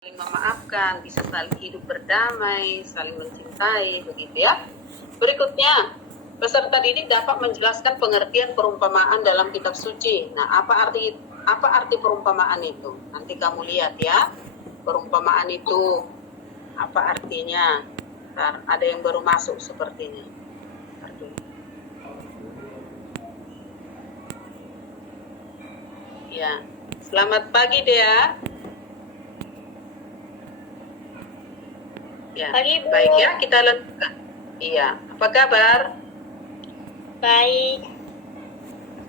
saling memaafkan, bisa saling hidup berdamai, saling mencintai, begitu ya. Berikutnya, peserta didik dapat menjelaskan pengertian perumpamaan dalam kitab suci. Nah, apa arti perumpamaan itu? Nanti kamu lihat ya. Perumpamaan itu apa artinya? Ntar ada yang baru masuk sepertinya. Ya, selamat pagi Dea. Ya, Pagi, Bu. baik ya, kita lanjutkan. Iya, apa kabar? Baik.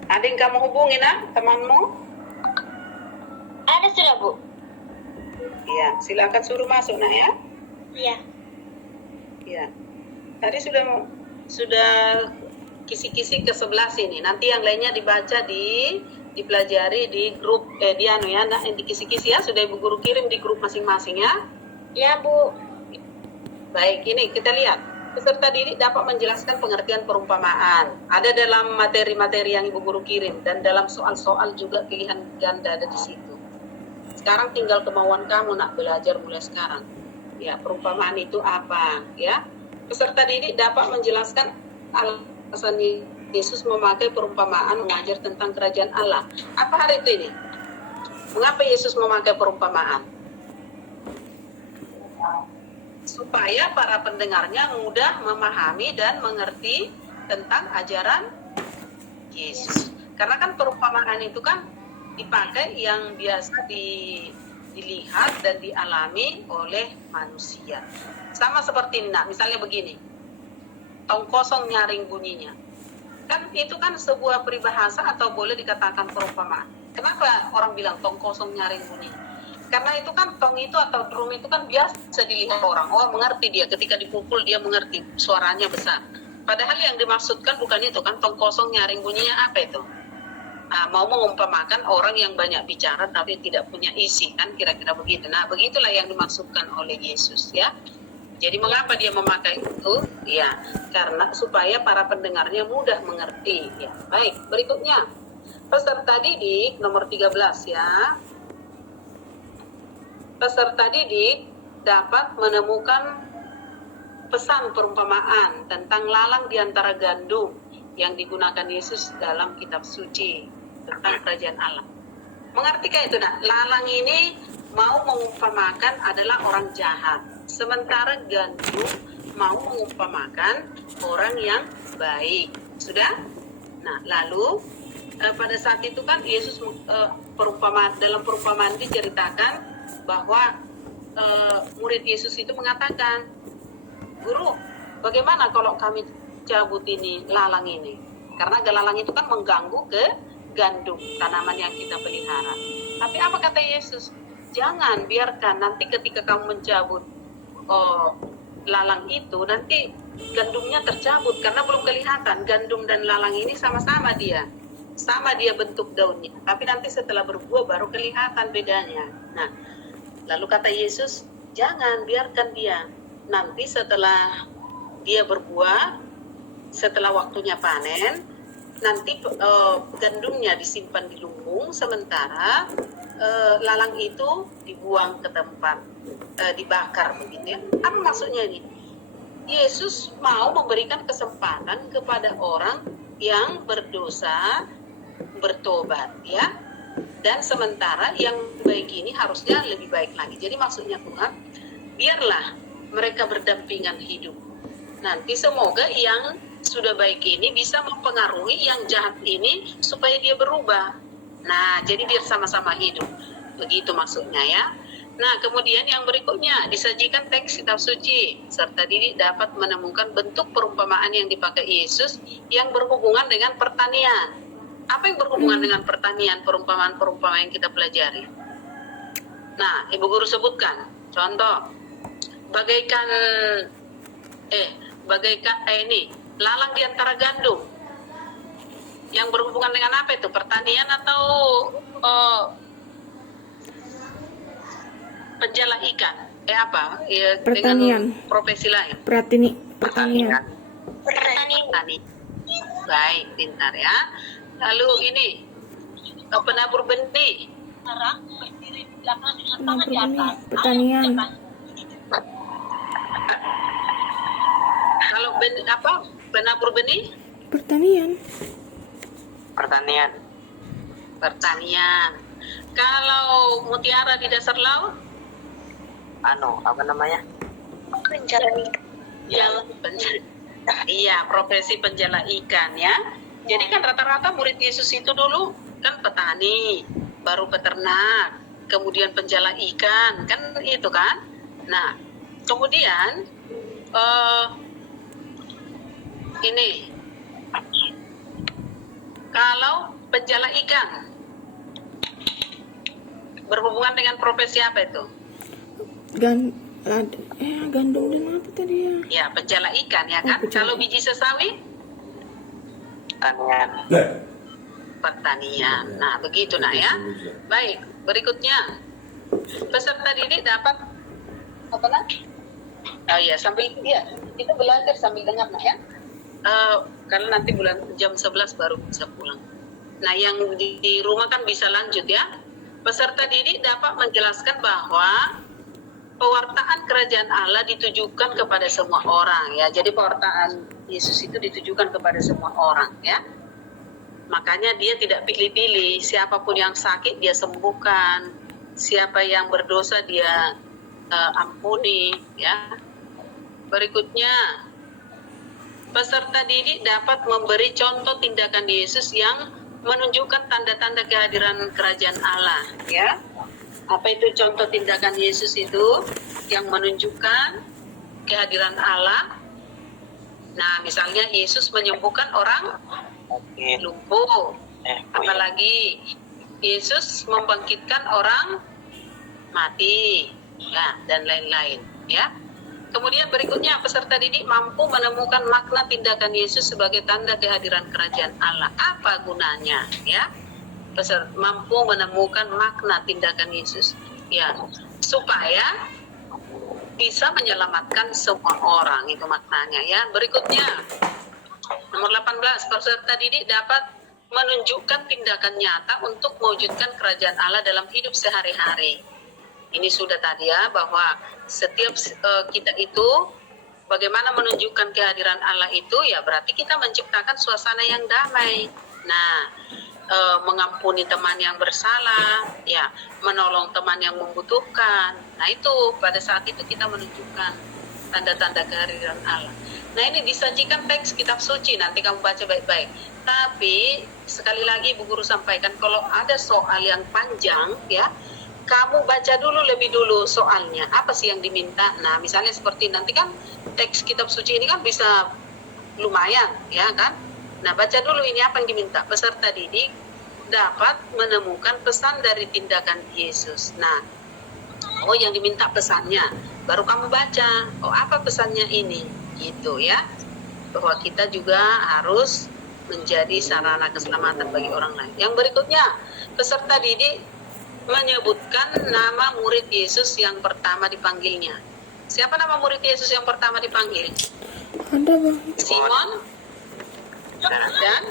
Ada yang kamu hubungin temanmu? Ada sudah, Bu? Iya, silakan suruh masuk ya. Iya. Iya. Tadi sudah kisi-kisi ke 11 ini. Nanti yang lainnya dibaca dipelajari di grup di kisi-kisi ya, sudah Ibu Guru kirim di grup masing-masing ya. Ya, Bu. Baik, ini kita lihat. Peserta didik dapat menjelaskan pengertian perumpamaan. Ada dalam materi-materi yang Ibu Guru kirim dan dalam soal-soal juga pilihan ganda ada di situ. Sekarang tinggal kemauan kamu nak belajar mulai sekarang. Ya, perumpamaan itu apa, ya? Peserta didik dapat menjelaskan alasan Yesus memakai perumpamaan mengajar tentang kerajaan Allah. Apa hari itu ini? Mengapa Yesus memakai perumpamaan? Supaya para pendengarnya mudah memahami dan mengerti tentang ajaran Yesus. Karena kan perumpamaan itu kan dipakai yang biasa dilihat dan dialami oleh manusia. Sama seperti misalnya begini, tong kosong nyaring bunyinya. Kan itu kan sebuah peribahasa atau boleh dikatakan perumpamaan. Kenapa orang bilang tong kosong nyaring bunyinya? Karena itu kan tong itu atau drum itu kan biasa dilihat orang. Oh, mengerti dia ketika dipukul dia mengerti, suaranya besar. Padahal yang dimaksudkan bukan itu kan, tong kosong nyaring bunyinya apa itu? Mau mengumpamakan orang yang banyak bicara tapi tidak punya isi, kan kira-kira begitu. Nah, begitulah yang dimaksudkan oleh Yesus ya. Jadi mengapa dia memakai itu? Ya, karena supaya para pendengarnya mudah mengerti ya. Baik, berikutnya. Peserta didik nomor 13 ya. Peserta didik dapat menemukan pesan perumpamaan tentang lalang di antara gandum yang digunakan Yesus dalam kitab suci tentang kerajaan Allah. Mengertikah itu? Lalang ini mau mengumpamakan adalah orang jahat, sementara gandum mau mengumpamakan orang yang baik. Sudah? Nah, lalu pada saat itu kan Yesus dalam perumpamaan diceritakan bahwa murid Yesus itu mengatakan, Guru, bagaimana kalau kami cabut ini lalang ini? Karena lalang itu kan mengganggu ke gandum, tanaman yang kita pelihara. Tapi apa kata Yesus? Jangan, biarkan nanti ketika kamu mencabut lalang itu, nanti gandumnya tercabut karena belum kelihatan. Gandum dan lalang ini sama-sama dia bentuk daunnya. Tapi nanti setelah berbuah baru kelihatan bedanya. Nah, lalu kata Yesus, jangan, biarkan dia. Nanti setelah dia berbuah, setelah waktunya panen, nanti gandumnya disimpan di lumbung, sementara lalang itu dibuang ke tempat, dibakar begitu ya. Apa maksudnya ini? Yesus mau memberikan kesempatan kepada orang yang berdosa bertobat ya. Dan sementara yang baik ini harusnya lebih baik lagi. Jadi maksudnya Tuhan, biarlah mereka berdampingan hidup. Nanti semoga yang sudah baik ini bisa mempengaruhi yang jahat ini supaya dia berubah. Nah, jadi biar sama-sama hidup. Begitu maksudnya ya. Nah, kemudian yang berikutnya, disajikan teks kitab suci, serta didik dapat menemukan bentuk perumpamaan yang dipakai Yesus yang berhubungan dengan pertanian. Apa yang berhubungan dengan pertanian, perumpamaan-perumpamaan yang kita pelajari? Nah, Ibu Guru sebutkan. Contoh, bagaikan ini, lalang di antara gandum. Yang berhubungan dengan apa itu? Pertanian atau penjala ikan? Apa? Ya, Pertanian. dengan profesi lain. Pertanian. Baik, pintar ya. Lalu ini penabur benih. Penabur benih, pertanian. Kalau apa? Penabur benih? Pertanian. Pertanian. Pertanian. Kalau mutiara di dasar laut? Apa namanya? Penjala ikan. Ya, iya, profesi penjala ikan ya. Jadi kan rata-rata murid Yesus itu dulu kan petani, baru peternak, kemudian penjala ikan, kan itu kan. Nah, kemudian ini kalau penjala ikan berhubungan dengan profesi apa itu? Gandum dan apa tadi ya? Ya, penjala ikan ya kan. Penjala. Kalau biji sesawi? Pertanian. Pertanian. Nah, begitu nak ya. Baik, berikutnya. Peserta didik dapat apa nak? Oh iya, sambil kita belajar sambil dengar nak ya. Karena nanti jam 11 baru bisa pulang. Nah, yang di rumah kan bisa lanjut ya. Peserta didik dapat menjelaskan bahwa pewartaan kerajaan Allah ditujukan kepada semua orang ya. Jadi pewartaan Yesus itu ditujukan kepada semua orang ya. Makanya dia tidak pilih-pilih, siapapun yang sakit dia sembuhkan, siapa yang berdosa dia ampuni ya. Berikutnya, peserta didik dapat memberi contoh tindakan Yesus yang menunjukkan tanda-tanda kehadiran kerajaan Allah ya. Apa itu contoh tindakan Yesus itu yang menunjukkan kehadiran Allah? Nah, misalnya Yesus menyembuhkan orang lumpuh. Apalagi Yesus membangkitkan orang mati, ya, dan lain-lain, ya. Kemudian berikutnya peserta didik mampu menemukan makna tindakan Yesus sebagai tanda kehadiran kerajaan Allah. Apa gunanya, ya? Mampu menemukan makna tindakan Yesus, ya, supaya bisa menyelamatkan semua orang, itu maknanya ya. Berikutnya nomor 18, peserta didik dapat menunjukkan tindakan nyata untuk mewujudkan kerajaan Allah dalam hidup sehari-hari. Ini sudah tadi ya, bahwa setiap kita itu bagaimana menunjukkan kehadiran Allah itu ya berarti kita menciptakan suasana yang damai. Nah, mengampuni teman yang bersalah, ya, menolong teman yang membutuhkan. Nah, itu pada saat itu kita menunjukkan tanda-tanda kehadiran Allah. Nah, ini disajikan teks kitab suci, nanti kamu baca baik-baik. Tapi sekali lagi Bu Guru sampaikan, kalau ada soal yang panjang, ya, kamu baca dulu lebih dulu soalnya, apa sih yang diminta. Nah, misalnya seperti nanti kan teks kitab suci ini kan bisa lumayan, ya kan. Nah, baca dulu ini apa yang diminta. Peserta didik dapat menemukan pesan dari tindakan Yesus. Nah, oh yang diminta pesannya, baru kamu baca, oh apa pesannya ini, gitu ya. Bahwa kita juga harus menjadi sarana keselamatan bagi orang lain. Yang berikutnya, peserta didik menyebutkan nama murid Yesus yang pertama dipanggilnya. Siapa nama murid Yesus yang pertama dipanggil? Ada bang. Simon dan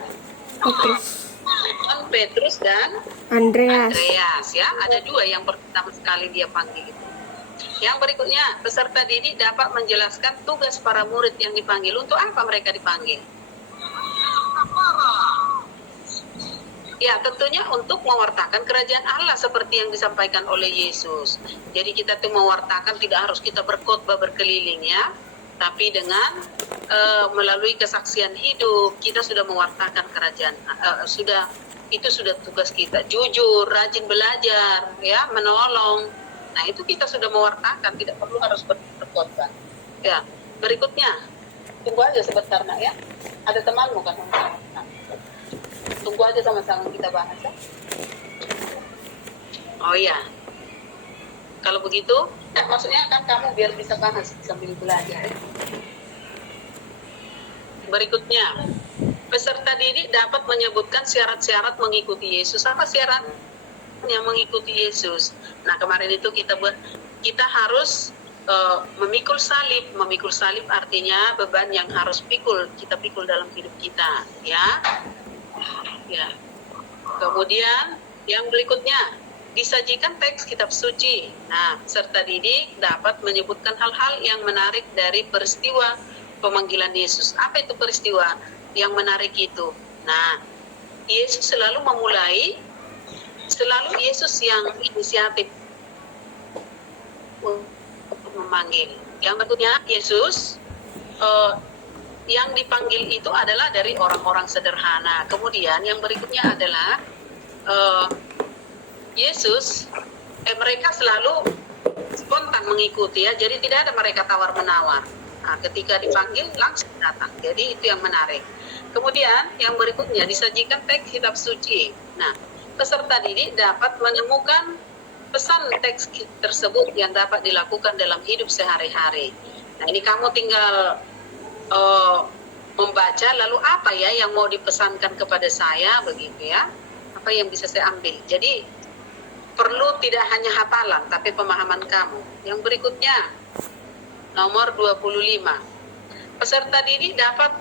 Petrus dan Andreas. ya. Ada dua yang pertama sekali dia panggil itu. Yang berikutnya, peserta didik dapat menjelaskan tugas para murid yang dipanggil. Untuk apa mereka dipanggil? Ya, tentunya untuk mewartakan kerajaan Allah seperti yang disampaikan oleh Yesus. Jadi kita tuh mewartakan, tidak harus kita berkhotbah berkeliling ya, tapi dengan melalui kesaksian hidup kita sudah mewartakan kerajaan. Itu sudah tugas kita. Jujur, rajin belajar, ya, menolong. Nah, itu kita sudah mewartakan, tidak perlu harus berkhotbah. Ya, berikutnya, tunggu aja sebentar nak ya. Ada temanmu kan? Tunggu aja sama-sama kita bahas ya. Oh iya. Kalau begitu, maksudnya kan kamu biar bisa bahas sambil belajar ya. Berikutnya, peserta didik dapat menyebutkan syarat-syarat mengikuti Yesus. Apa syarat yang mengikuti Yesus? Nah, kemarin itu kita harus memikul salib. Memikul salib artinya beban yang harus kita pikul dalam hidup kita, ya. Ya. Kemudian yang berikutnya, disajikan teks kitab suci. Nah, peserta didik dapat menyebutkan hal-hal yang menarik dari peristiwa pemanggilan Yesus. Apa itu peristiwa yang menarik itu? Nah, Yesus selalu Yesus yang inisiatif untuk memanggil. Yang berikutnya, Yesus yang dipanggil itu adalah dari orang-orang sederhana. Kemudian yang berikutnya adalah Yesus, mereka selalu spontan mengikuti ya, jadi tidak ada mereka tawar-menawar. Nah, ketika dipanggil langsung datang, jadi itu yang menarik. Kemudian yang berikutnya disajikan teks kitab suci. Nah, peserta didik dapat menemukan pesan teks tersebut yang dapat dilakukan dalam hidup sehari-hari. Nah, ini kamu tinggal membaca, lalu apa ya yang mau dipesankan kepada saya, begitu ya, apa yang bisa saya ambil. Jadi perlu tidak hanya hafalan tapi pemahaman kamu. Yang berikutnya nomor 25, peserta didik dapat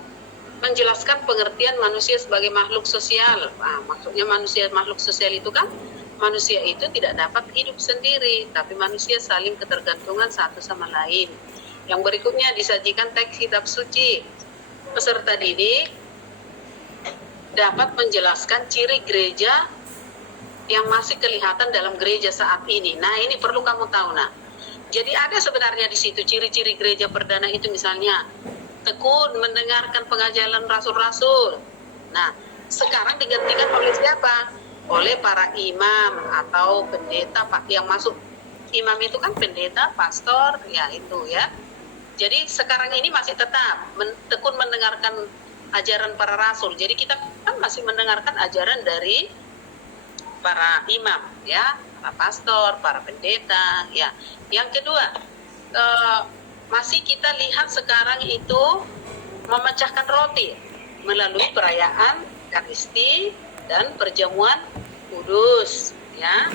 menjelaskan pengertian manusia sebagai makhluk sosial. Maksudnya makhluk sosial itu kan manusia itu tidak dapat hidup sendiri, tapi manusia saling ketergantungan satu sama lain. Yang berikutnya disajikan teks kitab suci. Peserta didik dapat menjelaskan ciri gereja yang masih kelihatan dalam gereja saat ini. Nah, ini perlu kamu tahu. Nah, jadi ada sebenarnya di situ ciri-ciri gereja perdana itu, misalnya tekun mendengarkan pengajaran rasul-rasul. Nah, sekarang digantikan oleh siapa? Oleh para imam atau pendeta, Pak, yang masuk. Imam itu kan pendeta, pastor, ya itu ya. Jadi sekarang ini masih tetap tekun mendengarkan ajaran para rasul. Jadi kita kan masih mendengarkan ajaran dari para imam, ya, para pastor, para pendeta, ya. Yang kedua, masih kita lihat sekarang itu memecahkan roti melalui perayaan Ekaristi dan perjamuan kudus, ya.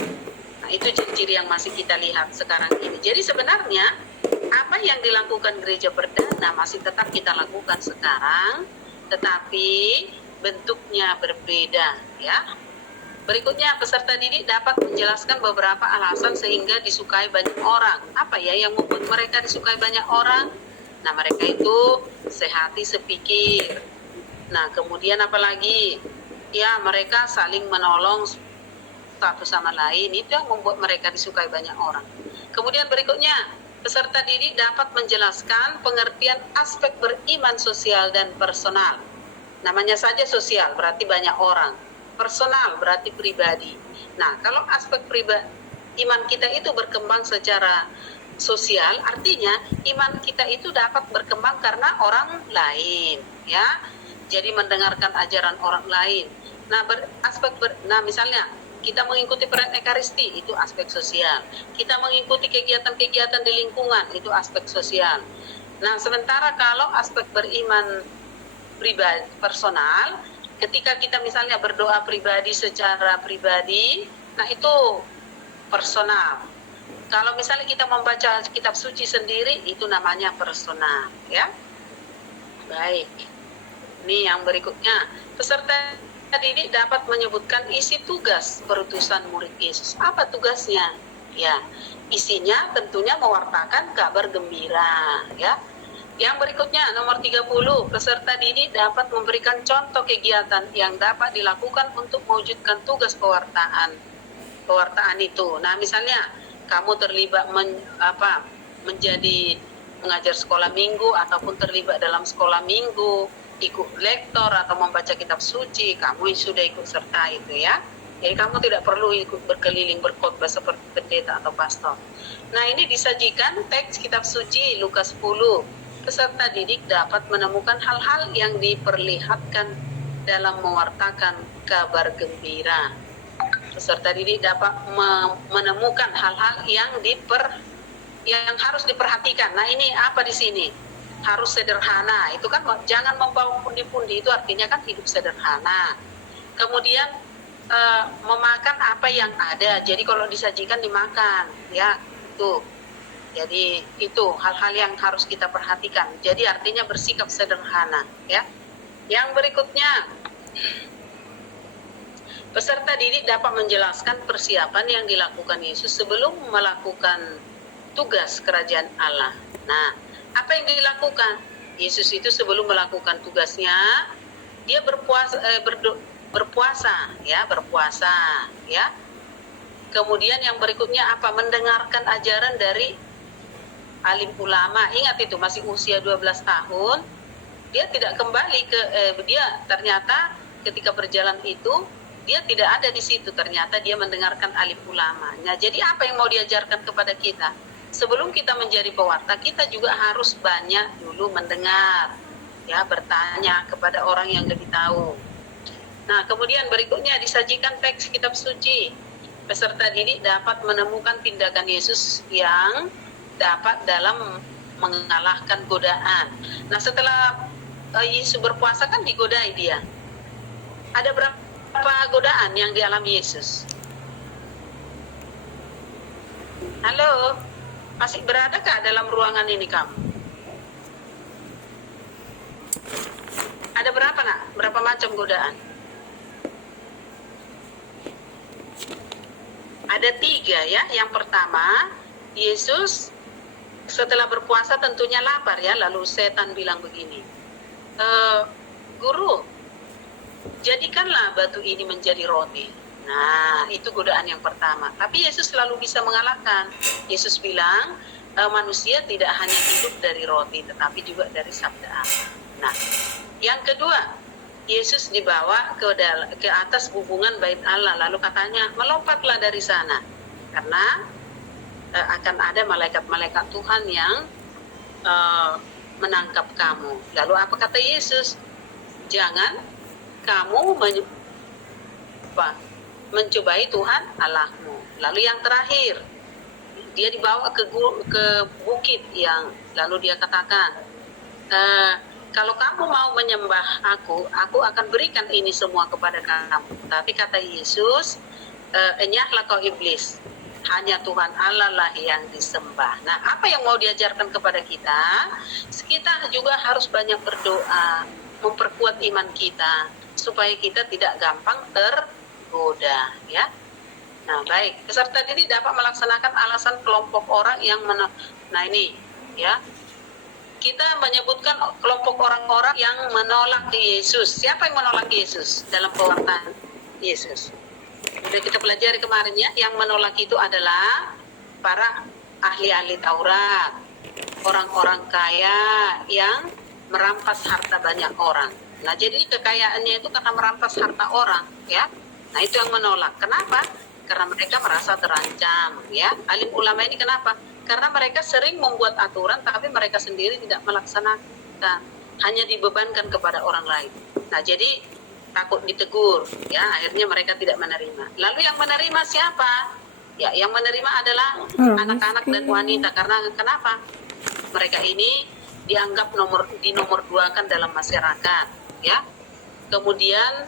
Nah, itu ciri-ciri yang masih kita lihat sekarang ini. Jadi sebenarnya apa yang dilakukan gereja perdana masih tetap kita lakukan sekarang, tetapi bentuknya berbeda, ya. Berikutnya, peserta didik dapat menjelaskan beberapa alasan sehingga disukai banyak orang. Apa ya yang membuat mereka disukai banyak orang? Nah, mereka itu sehati sepikir. Nah, kemudian apalagi? Ya, mereka saling menolong satu sama lain. Itu yang membuat mereka disukai banyak orang. Kemudian berikutnya, peserta didik dapat menjelaskan pengertian aspek beriman sosial dan personal. Namanya saja sosial, berarti banyak orang. Personal berarti pribadi. Nah, kalau aspek iman kita itu berkembang secara sosial, artinya iman kita itu dapat berkembang karena orang lain, ya. Jadi mendengarkan ajaran orang lain. Nah, misalnya kita mengikuti perayaan Ekaristi, itu aspek sosial. Kita mengikuti kegiatan-kegiatan di lingkungan, itu aspek sosial. Nah, sementara kalau aspek beriman pribadi personal, ketika kita misalnya berdoa pribadi secara pribadi, nah itu personal. Kalau misalnya kita membaca kitab suci sendiri, itu namanya personal, ya. Baik. Ini yang berikutnya, peserta didik dapat menyebutkan isi tugas perutusan murid Yesus. Apa tugasnya? Ya, isinya tentunya mewartakan kabar gembira, ya. Yang berikutnya nomor 30, peserta didik dapat memberikan contoh kegiatan yang dapat dilakukan untuk mewujudkan tugas pewartaan itu. Nah, misalnya kamu terlibat menjadi mengajar sekolah minggu ataupun terlibat dalam sekolah minggu, ikut lektor atau membaca kitab suci, kamu sudah ikut serta itu, ya. Jadi kamu tidak perlu ikut berkeliling berkhotbah seperti pendeta atau pastor. Nah, ini disajikan teks kitab suci Lukas 10. Peserta didik dapat menemukan hal-hal yang diperlihatkan dalam mewartakan kabar gembira. Peserta didik dapat menemukan hal-hal yang harus diperhatikan. Nah, ini apa di sini? Harus sederhana. Itu kan jangan membawa pundi-pundi, itu artinya kan hidup sederhana. Kemudian memakan apa yang ada. Jadi kalau disajikan dimakan, ya, itu. Jadi itu hal-hal yang harus kita perhatikan. Jadi artinya bersikap sederhana, ya. Yang berikutnya, Peserta didik dapat menjelaskan persiapan yang dilakukan Yesus sebelum melakukan tugas kerajaan Allah. Nah, apa yang dilakukan Yesus itu sebelum melakukan tugasnya? Dia berpuasa, ya. Kemudian yang berikutnya apa? Mendengarkan ajaran dari alim ulama. Ingat itu masih usia 12 tahun. Dia tidak kembali ke dia ternyata ketika berjalan itu dia tidak ada di situ, ternyata dia mendengarkan alim ulama. Nah, jadi apa yang mau diajarkan kepada kita? Sebelum kita menjadi pewarta, kita juga harus banyak dulu mendengar, ya, bertanya kepada orang yang lebih tahu. Nah, kemudian berikutnya disajikan teks kitab suci. Peserta didik dapat menemukan tindakan Yesus yang dapat dalam mengalahkan godaan. Nah, setelah Yesus berpuasa kan digodai dia. Ada berapa godaan yang dialami Yesus? Halo, masih beradakah dalam ruangan ini kamu? Ada berapa nak? Berapa macam godaan? Ada 3 ya. Yang pertama, Yesus setelah berpuasa tentunya lapar ya. Lalu setan bilang begini, Guru, jadikanlah batu ini menjadi roti. Nah, itu godaan yang pertama. Tapi Yesus selalu bisa mengalahkan. Yesus bilang, manusia tidak hanya hidup dari roti, tetapi juga dari sabda Allah. Nah, yang kedua, Yesus dibawa ke atas hubungan bait Allah. Lalu katanya, melompatlah dari sana. Karena akan ada malaikat-malaikat Tuhan yang menangkap kamu. Lalu apa kata Yesus? Jangan kamu mencobai Tuhan Allahmu. Lalu yang terakhir, dia dibawa ke bukit yang lalu dia katakan, kalau kamu mau menyembah aku akan berikan ini semua kepada kamu. Tapi kata Yesus, enyahlah kau iblis, hanya Tuhan Allah lah yang disembah. Nah, apa yang mau diajarkan kepada kita? Kita juga harus banyak berdoa, memperkuat iman kita, supaya kita tidak gampang tergoda, ya. Nah, baik, peserta didik dapat melaksanakan alasan kelompok orang yang nah ini, ya. Kita menyebutkan kelompok orang-orang yang menolak Yesus. Siapa yang menolak Yesus dalam pewartaan Yesus? Sudah kita pelajari kemarin ya, yang menolak itu adalah para ahli-ahli Taurat, orang-orang kaya yang merampas harta banyak orang. Nah, jadi kekayaannya itu karena merampas harta orang, ya. Nah, itu yang menolak. Kenapa? Karena mereka merasa terancam, ya. Alim ulama ini kenapa? Karena mereka sering membuat aturan, tapi mereka sendiri tidak melaksanakan, hanya dibebankan kepada orang lain. Nah, jadi takut ditegur, ya. Akhirnya mereka tidak menerima. Lalu yang menerima siapa? Ya, yang menerima adalah anak-anak dan wanita. Karena kenapa? Mereka ini dianggap nomor 2-kan dalam masyarakat, ya. Kemudian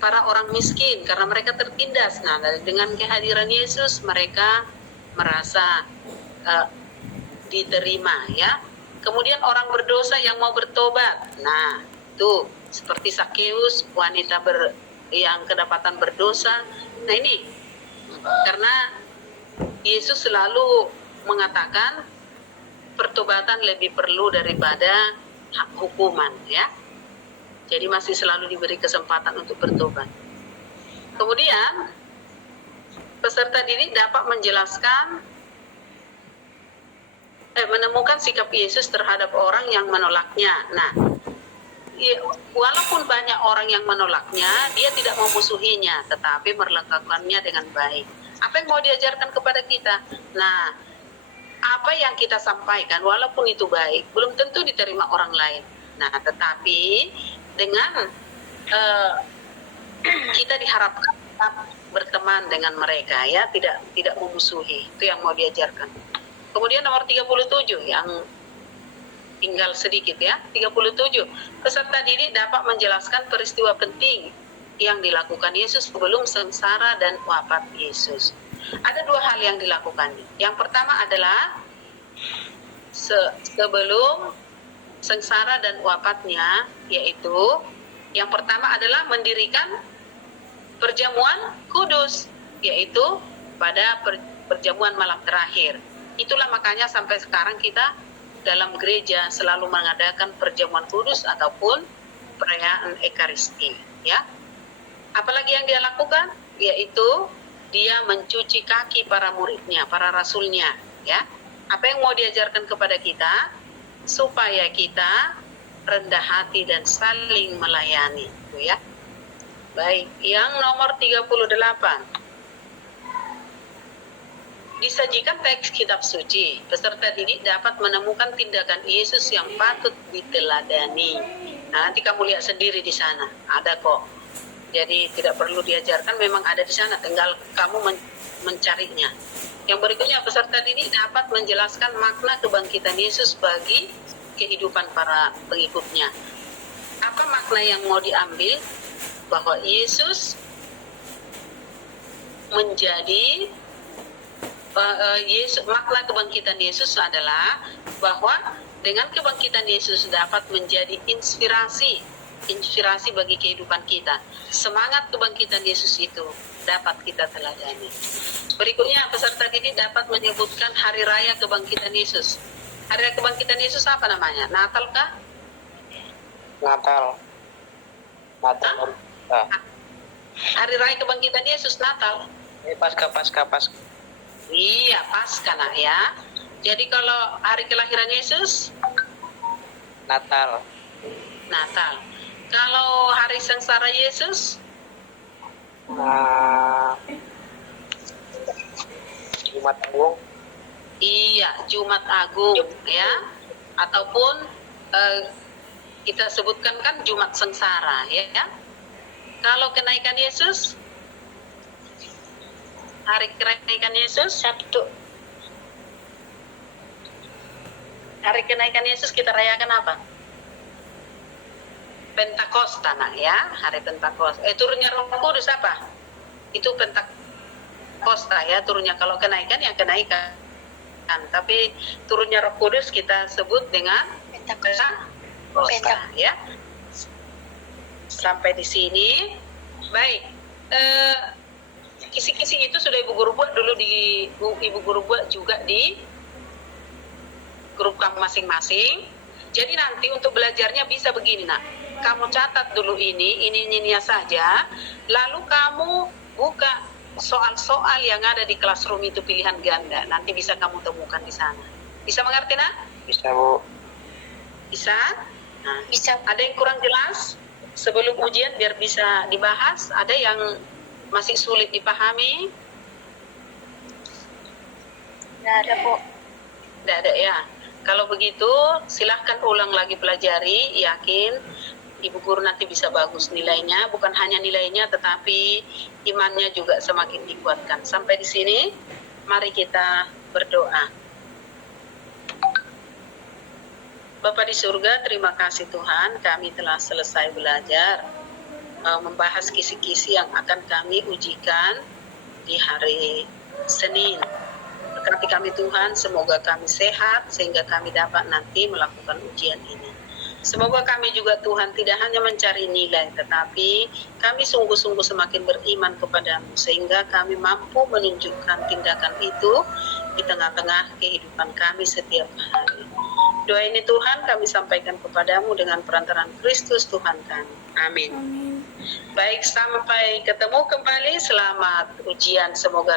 para orang miskin karena mereka tertindas. Nah, dengan kehadiran Yesus mereka merasa diterima, ya. Kemudian orang berdosa yang mau bertobat. Nah, tuh seperti Sakeus, wanita yang kedapatan berdosa. Nah, ini karena Yesus selalu mengatakan pertobatan lebih perlu daripada hak hukuman, ya. Jadi masih selalu diberi kesempatan untuk bertobat. Kemudian peserta didik dapat menjelaskan menemukan sikap Yesus terhadap orang yang menolaknya. Nah, walaupun banyak orang yang menolaknya, dia tidak memusuhinya, tetapi melakukannya dengan baik. Apa yang mau diajarkan kepada kita? Nah, apa yang kita sampaikan walaupun itu baik, belum tentu diterima orang lain. Nah, tetapi dengan kita diharapkan berteman dengan mereka, ya, tidak memusuhi. Itu yang mau diajarkan. Kemudian nomor 37 yang tinggal sedikit, ya. 37. Peserta didik dapat menjelaskan peristiwa penting yang dilakukan Yesus sebelum sengsara dan wafat Yesus. Ada 2 hal yang dilakukan. Yang pertama adalah sebelum sengsara dan wafatnya, yaitu yang pertama adalah mendirikan perjamuan kudus, yaitu pada perjamuan malam terakhir. Itulah makanya sampai sekarang kita dalam gereja selalu mengadakan perjamuan kudus ataupun perayaan Ekaristi, ya. Apalagi yang dia lakukan, yaitu dia mencuci kaki para muridnya, para rasulnya, ya. Apa yang mau diajarkan kepada kita? Supaya kita rendah hati dan saling melayani, ya. Baik, yang nomor 38. Disajikan teks kitab suci. Peserta didik dapat menemukan tindakan Yesus yang patut diteladani. Nah, nanti kamu lihat sendiri di sana. Ada kok. Jadi tidak perlu diajarkan, memang ada di sana. Tinggal kamu mencarinya. Yang berikutnya, peserta didik dapat menjelaskan makna kebangkitan Yesus bagi kehidupan para pengikutnya. Apa makna yang mau diambil? Bahwa Yesus menjadi makna kebangkitan Yesus adalah bahwa dengan kebangkitan Yesus dapat menjadi inspirasi bagi kehidupan kita. Semangat kebangkitan Yesus itu dapat kita teladani. Berikutnya, peserta didik dapat menyebutkan hari raya kebangkitan Yesus. Hari raya kebangkitan Yesus apa namanya? Natal kah? Natal. Hari raya kebangkitan Yesus Natal. Pasca. Iya, Paskah nak ya. Jadi kalau hari kelahiran Yesus Natal. Kalau hari sengsara Yesus Jumat Agung. iya, Jumat Agung ya. Ataupun kita sebutkan kan Jumat sengsara ya. Kalau kenaikan Yesus, hari kenaikan Yesus Sabtu. Hari kenaikan Yesus kita rayakan apa? Pentakosta nak ya, hari Pentakosta. Turunnya Roh Kudus apa? Itu Pentakosta ya, turunnya. Kalau kenaikan ya kenaikan. Tapi turunnya Roh Kudus kita sebut dengan Pentakosta ya. Sampai di sini. Baik. Kisi-kisi itu sudah Ibu Guru buat dulu Ibu Guru buat juga di grup kamu masing-masing. Jadi nanti untuk belajarnya bisa begini nak. Kamu catat dulu ini saja. Lalu kamu buka soal-soal yang ada di classroom itu pilihan ganda. Nanti bisa kamu temukan di sana. Bisa mengerti nak? Bisa Bu. Bisa? Nah, Bisa. ada yang kurang jelas? Sebelum ujian biar bisa dibahas. Ada yang masih sulit dipahami? Nggak ada, Bu. Tidak ada ya. Kalau begitu silahkan ulang lagi pelajari. Yakin Ibu Guru nanti bisa bagus nilainya. Bukan hanya nilainya tetapi imannya juga semakin dikuatkan. Sampai di sini mari kita berdoa. Bapa di surga, terima kasih Tuhan, kami telah selesai belajar membahas kisi-kisi yang akan kami ujikan di hari Senin. Berkati kami Tuhan, semoga kami sehat sehingga kami dapat nanti melakukan ujian ini. Semoga kami juga Tuhan tidak hanya mencari nilai, tetapi kami sungguh-sungguh semakin beriman kepadamu sehingga kami mampu menunjukkan tindakan itu di tengah-tengah kehidupan kami setiap hari. Doa ini Tuhan kami sampaikan kepadamu dengan perantaraan Kristus Tuhan kami. Amin. Amin. Baik, sampai ketemu kembali. Selamat ujian. Semoga